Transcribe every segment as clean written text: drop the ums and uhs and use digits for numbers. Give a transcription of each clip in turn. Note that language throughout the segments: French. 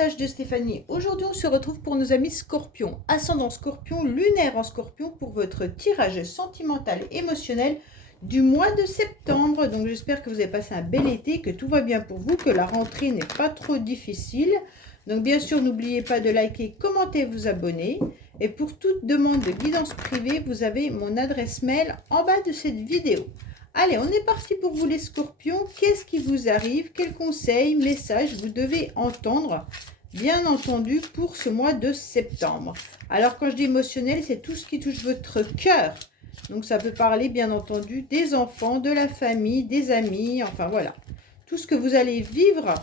message de Stéphanie. Aujourd'hui, on se retrouve pour nos amis Scorpions. Ascendant Scorpion, lunaire en Scorpion pour votre tirage sentimental émotionnel du mois de septembre. Donc, j'espère que vous avez passé un bel été, que tout va bien pour vous, que la rentrée n'est pas trop difficile. Donc, bien sûr, n'oubliez pas de liker, commenter, vous abonner. Et pour toute demande de guidance privée, vous avez mon adresse mail en bas de cette vidéo. Allez, on est parti pour vous les scorpions. Qu'est-ce qui vous arrive? Quels conseils, messages vous devez entendre, bien entendu, pour ce mois de septembre? Alors, quand je dis émotionnel, c'est tout ce qui touche votre cœur. Donc, ça peut parler, bien entendu, des enfants, de la famille, des amis, enfin voilà. Tout ce que vous allez vivre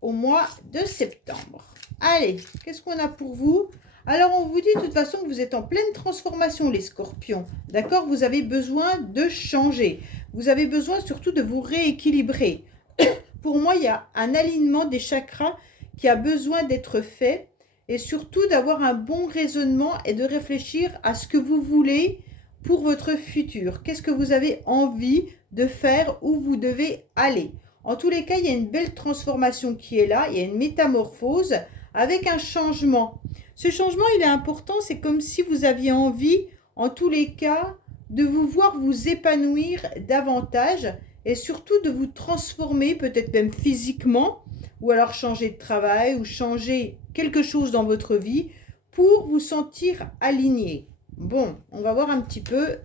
au mois de septembre. Allez, qu'est-ce qu'on a pour vous? Alors, on vous dit de toute façon que vous êtes en pleine transformation, les scorpions. D'accord? Vous avez besoin de changer. Vous avez besoin surtout de vous rééquilibrer. Pour moi, il y a un alignement des chakras qui a besoin d'être fait. Et surtout d'avoir un bon raisonnement et de réfléchir à ce que vous voulez pour votre futur. Qu'est-ce que vous avez envie de faire? Où vous devez aller? En tous les cas, il y a une belle transformation qui est là. Il y a une métamorphose avec un changement. Ce changement, il est important, c'est comme si vous aviez envie, en tous les cas, de vous voir vous épanouir davantage et surtout de vous transformer, peut-être même physiquement, ou alors changer de travail ou changer quelque chose dans votre vie pour vous sentir aligné. Bon, on va voir un petit peu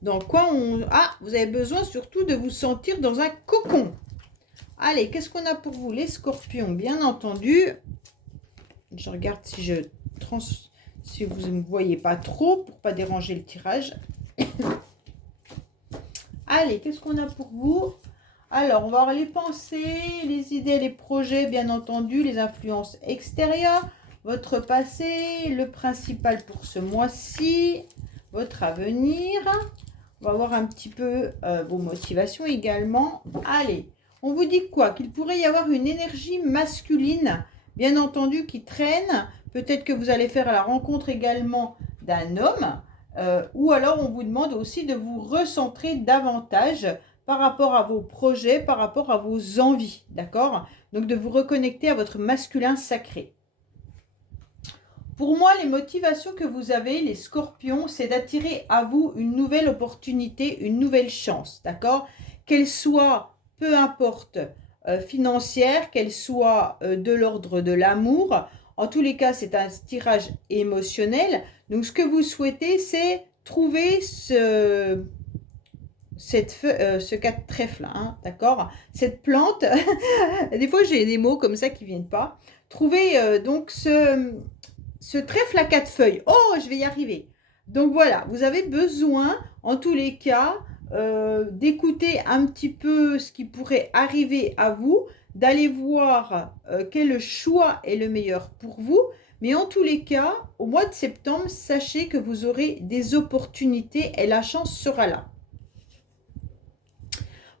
dans quoi on... Ah, vous avez besoin surtout de vous sentir dans un cocon. Allez, qu'est-ce qu'on a pour vous, les scorpions? Bien entendu... Je regarde si vous ne me voyez pas trop, pour pas déranger le tirage. Allez, qu'est-ce qu'on a pour vous? Alors, on va voir les pensées, les idées, les projets, bien entendu, les influences extérieures, votre passé, le principal pour ce mois-ci, votre avenir. On va voir un petit peu vos motivations également. Allez, on vous dit quoi? Qu'il pourrait y avoir une énergie masculine, bien entendu, qui traîne. Peut-être que vous allez faire la rencontre également d'un homme. Ou alors, on vous demande aussi de vous recentrer davantage par rapport à vos projets, par rapport à vos envies. D'accord? Donc, de vous reconnecter à votre masculin sacré. Pour moi, les motivations que vous avez, les scorpions, c'est d'attirer à vous une nouvelle opportunité, une nouvelle chance. D'accord? Qu'elle soit, peu importe, financière, qu'elle soit de l'ordre de l'amour. En tous les cas, c'est un tirage émotionnel. Donc, ce que vous souhaitez, c'est trouver ce 4 trèfle, hein, d'accord? Cette plante, des fois, j'ai des mots comme ça qui ne viennent pas. Trouver donc ce trèfle à 4 feuilles. Oh, je vais y arriver. Donc, voilà, vous avez besoin, en tous les cas, d'écouter un petit peu ce qui pourrait arriver à vous, d'aller voir quel choix est le meilleur pour vous. Mais en tous les cas, au mois de septembre, sachez que vous aurez des opportunités et la chance sera là.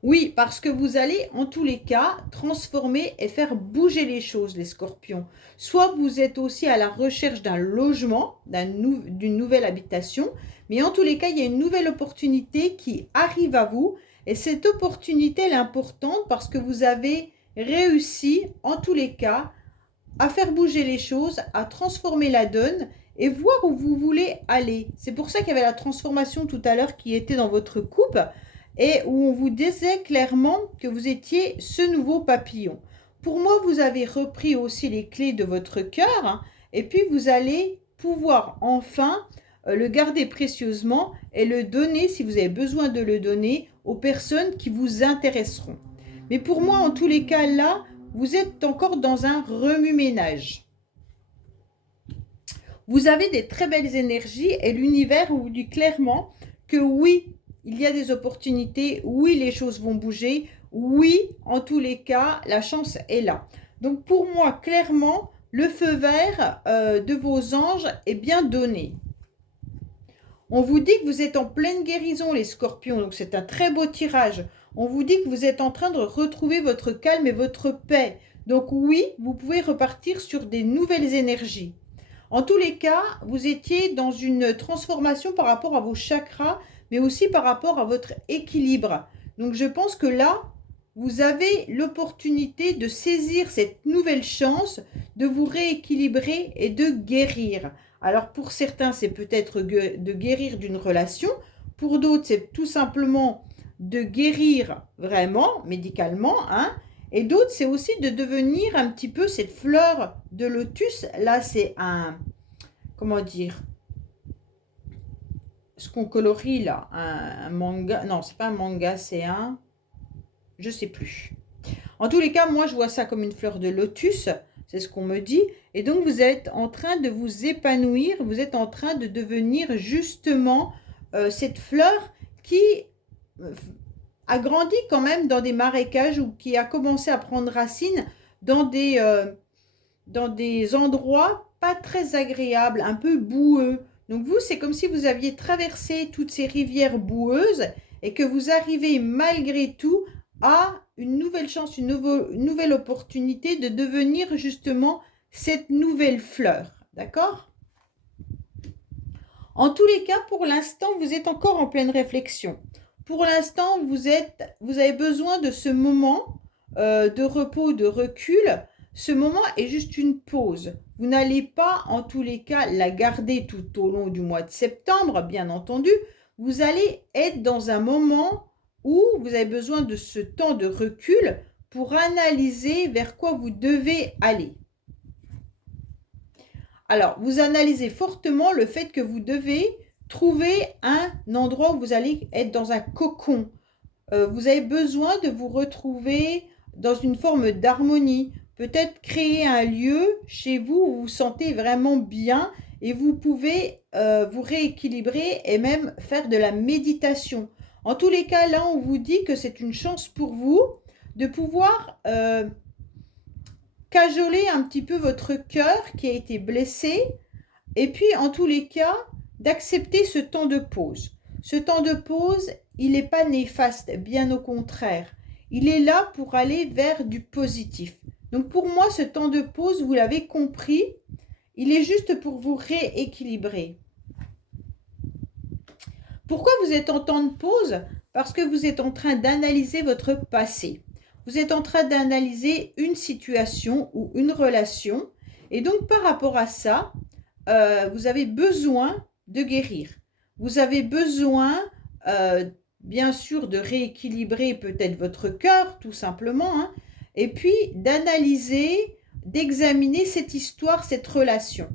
Oui, parce que vous allez, en tous les cas, transformer et faire bouger les choses, les scorpions. Soit vous êtes aussi à la recherche d'un logement, d'une nouvelle habitation, mais en tous les cas, il y a une nouvelle opportunité qui arrive à vous. Et cette opportunité, elle est importante parce que vous avez réussi, en tous les cas, à faire bouger les choses, à transformer la donne et voir où vous voulez aller. C'est pour ça qu'il y avait la transformation tout à l'heure qui était dans votre coupe et où on vous disait clairement que vous étiez ce nouveau papillon. Pour moi, vous avez repris aussi les clés de votre cœur hein, et puis vous allez pouvoir enfin le garder précieusement et le donner, si vous avez besoin de le donner, aux personnes qui vous intéresseront. Mais pour moi, en tous les cas, là, vous êtes encore dans un remue-ménage. Vous avez des très belles énergies et l'univers vous dit clairement que oui, il y a des opportunités, oui, les choses vont bouger, oui, en tous les cas, la chance est là. Donc pour moi, clairement, le feu vert de vos anges est bien donné. On vous dit que vous êtes en pleine guérison, les scorpions, donc c'est un très beau tirage. On vous dit que vous êtes en train de retrouver votre calme et votre paix. Donc oui, vous pouvez repartir sur des nouvelles énergies. En tous les cas, vous étiez dans une transformation par rapport à vos chakras, mais aussi par rapport à votre équilibre. Donc je pense que là, vous avez l'opportunité de saisir cette nouvelle chance, de vous rééquilibrer et de guérir. Alors pour certains, c'est peut-être de guérir d'une relation. Pour d'autres, c'est tout simplement de guérir vraiment, médicalement, hein. Et d'autres, c'est aussi de devenir un petit peu cette fleur de lotus. Là, c'est comment dire, ce qu'on colorie là, un manga. Non, c'est pas un manga, c'est je sais plus. En tous les cas, moi, je vois ça comme une fleur de lotus. C'est ce qu'on me dit. Et donc, vous êtes en train de vous épanouir. Vous êtes en train de devenir justement cette fleur qui a grandi quand même dans des marécages ou qui a commencé à prendre racine dans des endroits pas très agréables, un peu boueux. Donc vous, c'est comme si vous aviez traversé toutes ces rivières boueuses et que vous arrivez malgré tout à une nouvelle chance, une nouvelle opportunité de devenir justement cette nouvelle fleur. D'accord ? En tous les cas, pour l'instant, vous êtes encore en pleine réflexion. Pour l'instant, vous avez besoin de ce moment de repos, de recul. Ce moment est juste une pause. Vous n'allez pas, en tous les cas, la garder tout au long du mois de septembre, bien entendu. Vous allez être dans un moment où vous avez besoin de ce temps de recul pour analyser vers quoi vous devez aller. Alors, vous analysez fortement le fait que vous devez trouver un endroit où vous allez être dans un cocon. Vous avez besoin de vous retrouver dans une forme d'harmonie. Peut-être créer un lieu chez vous où vous vous sentez vraiment bien et vous pouvez vous rééquilibrer et même faire de la méditation. En tous les cas, là, on vous dit que c'est une chance pour vous de pouvoir cajoler un petit peu votre cœur qui a été blessé et puis, en tous les cas, d'accepter ce temps de pause. Ce temps de pause, il n'est pas néfaste, bien au contraire. Il est là pour aller vers du positif. Donc pour moi, ce temps de pause, vous l'avez compris, il est juste pour vous rééquilibrer. Pourquoi vous êtes en temps de pause ? Parce que vous êtes en train d'analyser votre passé. Vous êtes en train d'analyser une situation ou une relation. Et donc par rapport à ça, vous avez besoin de guérir. Vous avez besoin, bien sûr, de rééquilibrer peut-être votre cœur, tout simplement, hein, et puis d'analyser, d'examiner cette histoire, cette relation.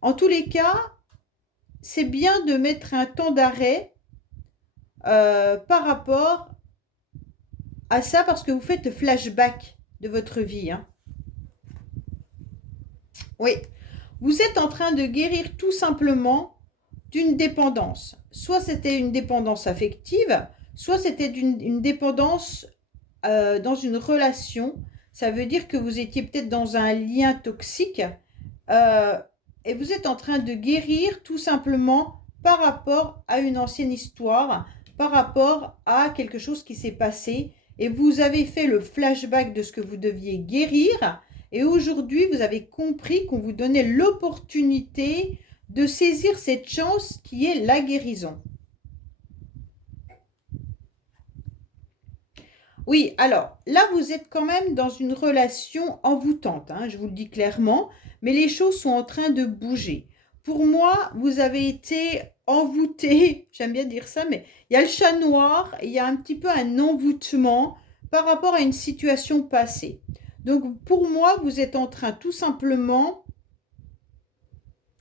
En tous les cas, c'est bien de mettre un temps d'arrêt par rapport à ça, parce que vous faites le flashback de votre vie, hein. Oui, vous êtes en train de guérir tout simplement d'une dépendance. Soit c'était une dépendance affective, soit c'était une dépendance dans une relation. Ça veut dire que vous étiez peut-être dans un lien toxique et vous êtes en train de guérir tout simplement par rapport à une ancienne histoire, par rapport à quelque chose qui s'est passé et vous avez fait le flashback de ce que vous deviez guérir. Et aujourd'hui, vous avez compris qu'on vous donnait l'opportunité de saisir cette chance qui est la guérison. Oui, alors là, vous êtes quand même dans une relation envoûtante, hein, je vous le dis clairement, mais les choses sont en train de bouger. Pour moi, vous avez été envoûté, j'aime bien dire ça, mais il y a le chat noir, il y a un petit peu un envoûtement par rapport à une situation passée. Donc, pour moi, vous êtes en train tout simplement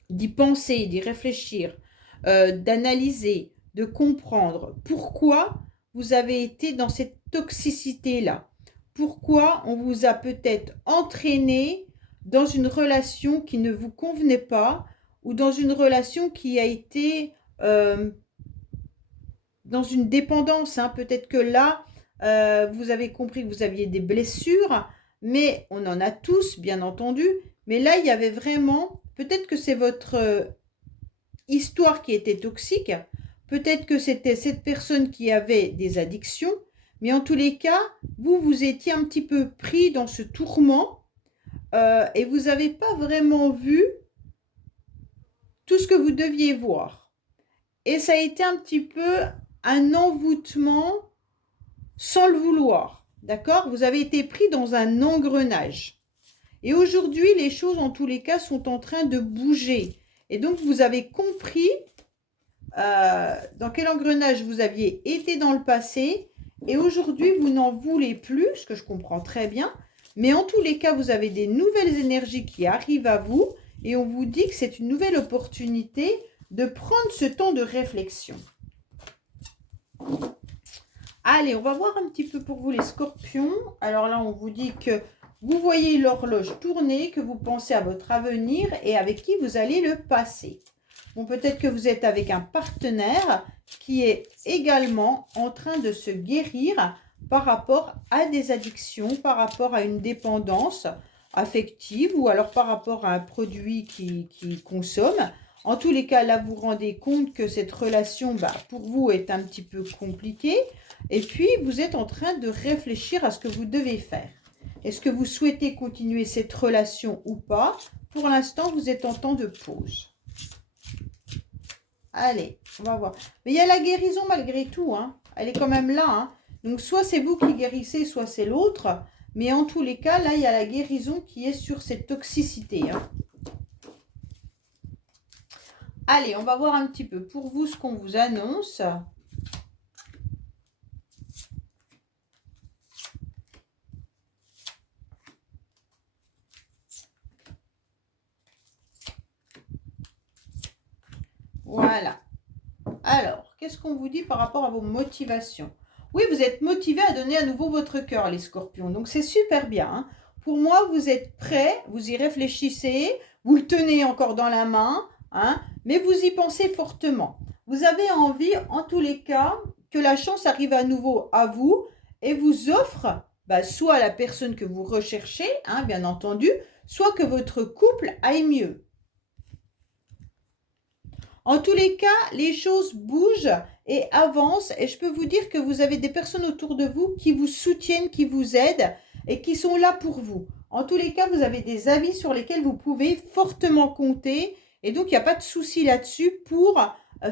d'y penser, d'y réfléchir, d'analyser, de comprendre pourquoi vous avez été dans cette toxicité-là. Pourquoi on vous a peut-être entraîné dans une relation qui ne vous convenait pas ou dans une relation qui a été dans une dépendance, hein. Peut-être que là, vous avez compris que vous aviez des blessures, mais on en a tous, bien entendu. Mais là, il y avait vraiment, peut-être que c'est votre histoire qui était toxique, peut-être que c'était cette personne qui avait des addictions, mais en tous les cas, vous étiez un petit peu pris dans ce tourment et vous n'avez pas vraiment vu tout ce que vous deviez voir. Et ça a été un petit peu un envoûtement sans le vouloir. D'accord? Vous avez été pris dans un engrenage. Et aujourd'hui, les choses, en tous les cas, sont en train de bouger. Et donc, vous avez compris dans quel engrenage vous aviez été dans le passé. Et aujourd'hui, vous n'en voulez plus, ce que je comprends très bien. Mais en tous les cas, vous avez des nouvelles énergies qui arrivent à vous. Et on vous dit que c'est une nouvelle opportunité de prendre ce temps de réflexion. Allez, on va voir un petit peu pour vous les scorpions. Alors là, on vous dit que vous voyez l'horloge tourner, que vous pensez à votre avenir et avec qui vous allez le passer. Bon, peut-être que vous êtes avec un partenaire qui est également en train de se guérir par rapport à des addictions, par rapport à une dépendance affective ou alors par rapport à un produit qu'il consomme. En tous les cas, là, vous vous rendez compte que cette relation, pour vous, est un petit peu compliquée. Et puis, vous êtes en train de réfléchir à ce que vous devez faire. Est-ce que vous souhaitez continuer cette relation ou pas? Pour l'instant, vous êtes en temps de pause. Allez, on va voir. Mais il y a la guérison malgré tout. Hein. Elle est quand même là. Hein. Donc, soit c'est vous qui guérissez, soit c'est l'autre. Mais en tous les cas, là, il y a la guérison qui est sur cette toxicité. Hein. Allez, on va voir un petit peu pour vous ce qu'on vous annonce. Voilà. Alors, qu'est-ce qu'on vous dit par rapport à vos motivations? Oui, vous êtes motivé à donner à nouveau votre cœur, les scorpions. Donc, c'est super bien. Hein. Pour moi, vous êtes prêts, vous y réfléchissez, vous le tenez encore dans la main, hein, mais vous y pensez fortement. Vous avez envie, en tous les cas, que la chance arrive à nouveau à vous et vous offre soit la personne que vous recherchez, hein, bien entendu, soit que votre couple aille mieux. En tous les cas, les choses bougent et avancent et je peux vous dire que vous avez des personnes autour de vous qui vous soutiennent, qui vous aident et qui sont là pour vous. En tous les cas, vous avez des amis sur lesquels vous pouvez fortement compter et donc il n'y a pas de souci là-dessus pour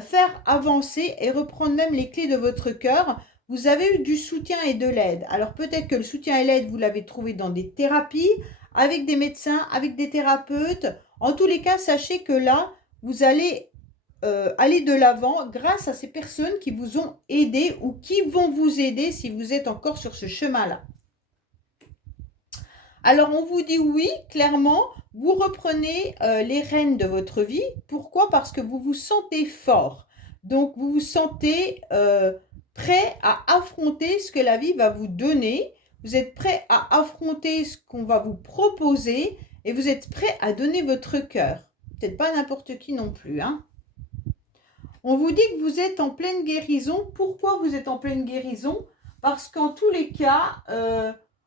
faire avancer et reprendre même les clés de votre cœur. Vous avez eu du soutien et de l'aide. Alors peut-être que le soutien et l'aide, vous l'avez trouvé dans des thérapies, avec des médecins, avec des thérapeutes. En tous les cas, sachez que là, vous allez aller de l'avant grâce à ces personnes qui vous ont aidé ou qui vont vous aider si vous êtes encore sur ce chemin-là. Alors, on vous dit oui, clairement, vous reprenez les rênes de votre vie. Pourquoi? Parce que vous vous sentez fort. Donc, vous vous sentez prêt à affronter ce que la vie va vous donner. Vous êtes prêt à affronter ce qu'on va vous proposer et vous êtes prêt à donner votre cœur. Peut-être pas n'importe qui non plus, hein. On vous dit que vous êtes en pleine guérison. Pourquoi vous êtes en pleine guérison? Parce qu'en tous les cas,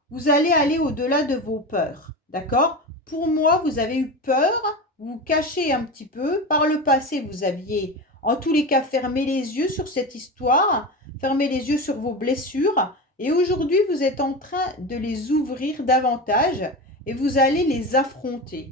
vous allez aller au-delà de vos peurs. D'accord? Pour moi, vous avez eu peur, vous cachez un petit peu. Par le passé, vous aviez en tous les cas fermé les yeux sur cette histoire, fermé les yeux sur vos blessures. Et aujourd'hui, vous êtes en train de les ouvrir davantage et vous allez les affronter.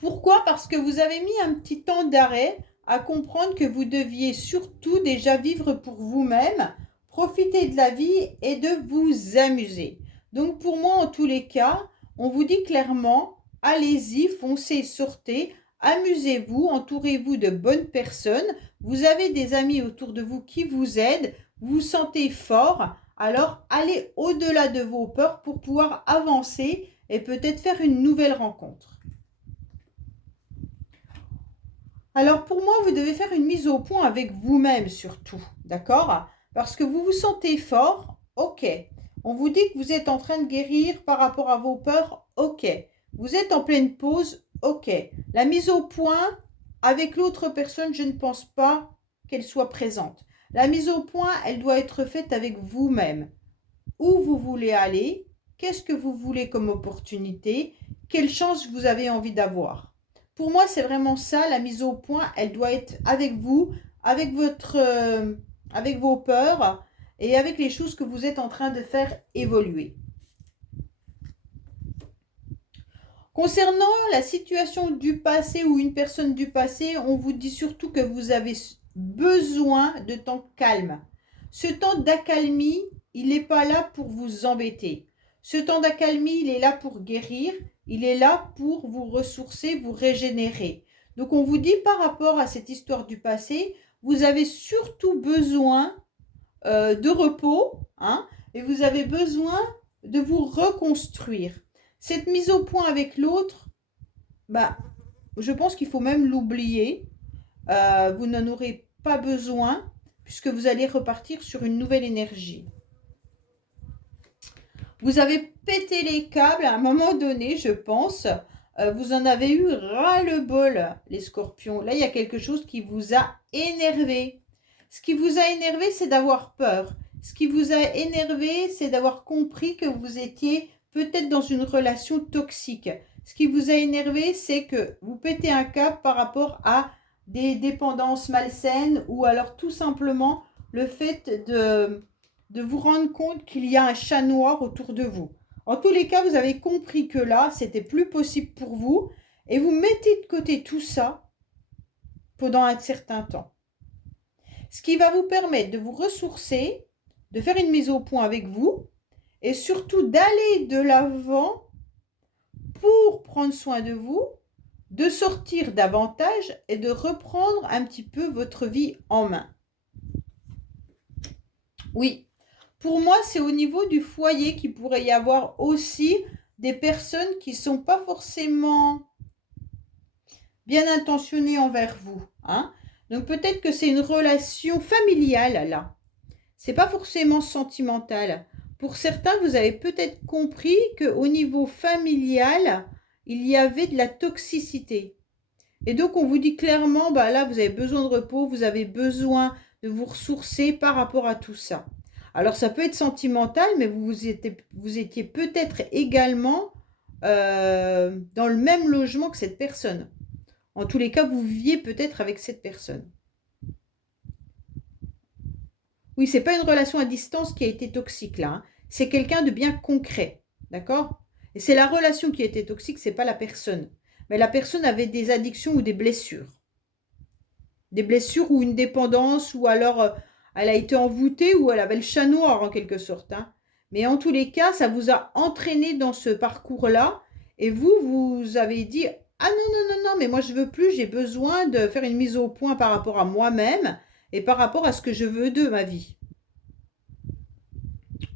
Pourquoi? Parce que vous avez mis un petit temps d'arrêt à comprendre que vous deviez surtout déjà vivre pour vous-même, profiter de la vie et de vous amuser. Donc pour moi, en tous les cas, on vous dit clairement, allez-y, foncez, sortez, amusez-vous, entourez-vous de bonnes personnes. Vous avez des amis autour de vous qui vous aident, vous vous sentez fort. Alors allez au-delà de vos peurs pour pouvoir avancer et peut-être faire une nouvelle rencontre. Alors pour moi, vous devez faire une mise au point avec vous-même surtout, d'accord? Parce que vous vous sentez fort, ok. On vous dit que vous êtes en train de guérir par rapport à vos peurs, ok. Vous êtes en pleine pause, ok. La mise au point avec l'autre personne, je ne pense pas qu'elle soit présente. La mise au point, elle doit être faite avec vous-même. Où vous voulez aller, qu'est-ce que vous voulez comme opportunité, quelle chance vous avez envie d'avoir. Pour moi, c'est vraiment ça, la mise au point, elle doit être avec vous, avec avec vos peurs et avec les choses que vous êtes en train de faire évoluer. Concernant la situation du passé ou une personne du passé, on vous dit surtout que vous avez besoin de temps calme. Ce temps d'accalmie, il n'est pas là pour vous embêter. Ce temps d'accalmie, il est là pour guérir. Il est là pour vous ressourcer, vous régénérer. Donc, on vous dit par rapport à cette histoire du passé, vous avez surtout besoin de repos, hein, et vous avez besoin de vous reconstruire. Cette mise au point avec l'autre, bah, je pense qu'il faut même l'oublier. Vous n'en aurez pas besoin puisque vous allez repartir sur une nouvelle énergie. Vous avez pété les câbles à un moment donné, je pense. Vous en avez eu ras-le-bol, les scorpions. Là, il y a quelque chose qui vous a énervé. Ce qui vous a énervé, c'est d'avoir peur. Ce qui vous a énervé, c'est d'avoir compris que vous étiez peut-être dans une relation toxique. Ce qui vous a énervé, c'est que vous pétez un câble par rapport à des dépendances malsaines ou alors tout simplement le fait de vous rendre compte qu'il y a un chat noir autour de vous. En tous les cas, vous avez compris que là, c'était plus possible pour vous et vous mettez de côté tout ça pendant un certain temps. Ce qui va vous permettre de vous ressourcer, de faire une mise au point avec vous et surtout d'aller de l'avant pour prendre soin de vous, de sortir davantage et de reprendre un petit peu votre vie en main. Oui, pour moi, c'est au niveau du foyer qu'il pourrait y avoir aussi des personnes qui ne sont pas forcément bien intentionnées envers vous. Hein. Donc peut-être que c'est une relation familiale là. Ce n'est pas forcément sentimental. Pour certains, vous avez peut-être compris qu'au niveau familial, il y avait de la toxicité. Et donc, on vous dit clairement, bah là, vous avez besoin de repos, vous avez besoin de vous ressourcer par rapport à tout ça. Alors, ça peut être sentimental, mais vous étiez peut-être également dans le même logement que cette personne. En tous les cas, vous viviez peut-être avec cette personne. Oui, ce n'est pas une relation à distance qui a été toxique là. Hein. C'est quelqu'un de bien concret. D'accord? Et c'est la relation qui a été toxique, ce n'est pas la personne. Mais la personne avait des addictions ou des blessures. Des blessures ou une dépendance, ou alors elle a été envoûtée ou elle avait le chat noir en quelque sorte. Hein. Mais en tous les cas, ça vous a entraîné dans ce parcours-là. Et vous avez dit, ah non, mais moi je veux plus, j'ai besoin de faire une mise au point par rapport à moi-même et par rapport à ce que je veux de ma vie.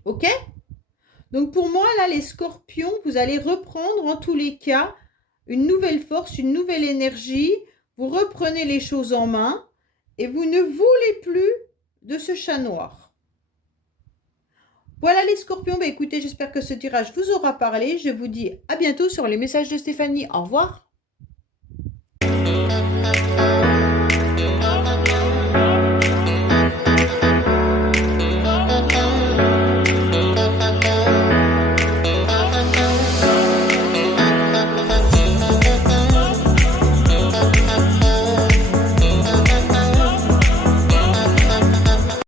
Ok ? Donc pour moi, là, les scorpions, vous allez reprendre en tous les cas une nouvelle force, une nouvelle énergie. Vous reprenez les choses en main et vous ne voulez plus de ce chat noir. Voilà les scorpions. Bah, écoutez, j'espère que ce tirage vous aura parlé. Je vous dis à bientôt sur les messages de Stéphanie. Au revoir.